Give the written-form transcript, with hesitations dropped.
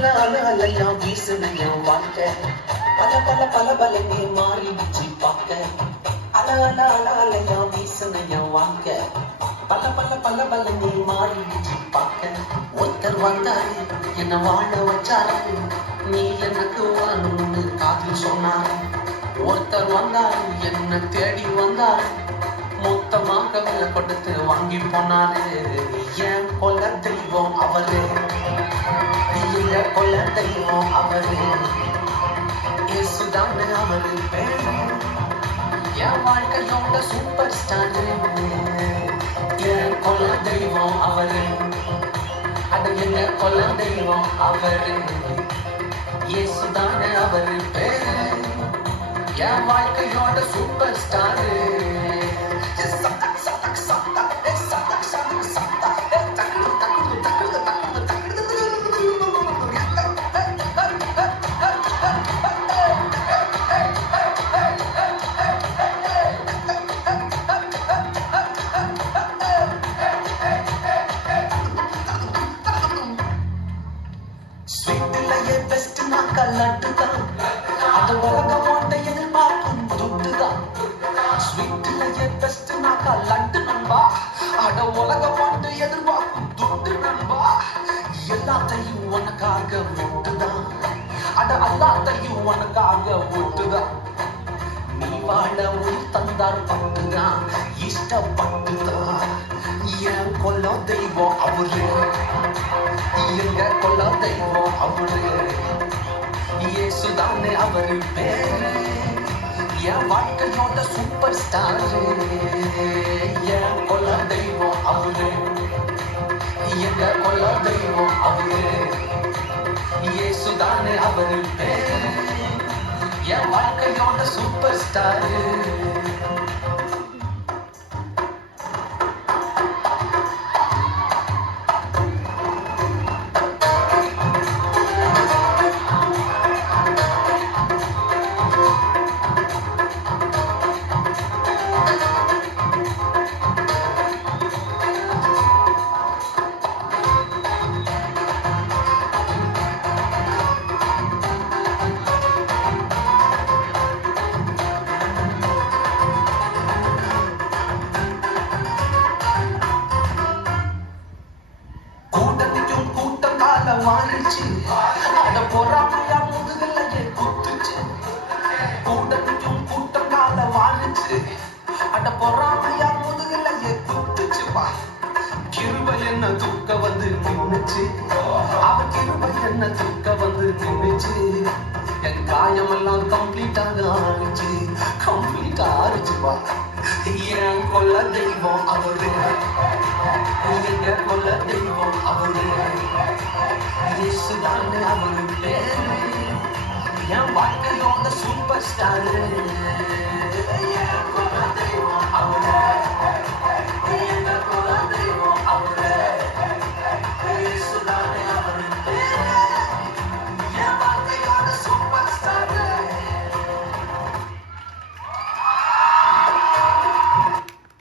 அலையா வீசுன என் வாழ்க்கை பல பல பல பலனே மாறிடுச்சு பார்க்க அலையா வீசுன என் வாழ்க்கை பல பல பல பலனே மாறிடுச்சு பார்க்க ஒருத்தர் வந்தாரு என்ன வாழ வச்சாரு நீ எனக்கு வாழணும்னு காதில் சொன்னாரு ஒருத்தர் வந்தாரு என்ன தேடி வந்தாரு மொத்தமாக விலை கொடுத்து வாங்கி போனாரு என் கொல்ல தெய்வம் அவரு எங்க கொல்ல தெய்வம் அவரு இயேசுதானே அவரு பேரு என் வாழ்க்கையோட சூப்பர் ஸ்டார் என் கொல்ல தெய்வம் அவரு அட எங்க கொல்ல தெய்வம் அவரு இயேசுதானே அவரு பேரு என் வாழ்க்கையோட சூப்பர் ஸ்டார் ஸ்வீட்டிலேயே பெஸ்ட் நான் கல்லட்டுதான் அது உலக மாட்ட எதிர்பார்க்கும் துட்டுதான் ஸ்வீட்டிலேயே பெஸ்ட் நான் கல்லட்டு நண்பா அட உலக மாட்ட எதிர்பார்க்கும் துட்டு நண்பா எல்லாத்தையும் உனக்காக விட்டுதான் அட எல்லாத்தையும் உனக்காக விட்டுதான் நீ வாழ உயிர் தந்தார் பட்டுதான் இஷ்டப்பட்டுதான் என் கொல்ல தெய்வம் அவரு எங்க கொல்ல தெய்வம் அவரு இயேசுதானே அவரு பேரு என் வாழ்க்கையோட சூப்பர் ஸ்டார் என் கொல்ல தெய்வம் அவரு எங்க கொல்ல தெய்வம் அவரு இயேசுதானே அவரு பேரு என் வாழ்க்கையோட சூப்பர் ஸ்டார் வாழிச்சு அட பொறாமையா முதுகலையே குத்துச்சு கூட்டத்துக்கும் கூட்டம் கால வாழிச்சு அட பொறாமையா முதுகலையே குத்துச்சுப்பா கிருபை என்ன தூக்க வந்து நின்னுச்சு அவ கிருபை என்ன தூக்க வந்து நின்னுச்சு என் காயமெல்லாம் கம்ப்ளீட்டாக ஆறிச்சு கம்ப்ளீட்டா ஆறிச்சுப்பா என் கொல்ல தெய்வம் அவரு எங்க கொல்ல தெய்வம் அவரு இயேசுதானே அவரு பேரு என் வாழ்க்கையோட சூப்பர் ஸ்டார் என் கொல்ல தெய்வம் அவரு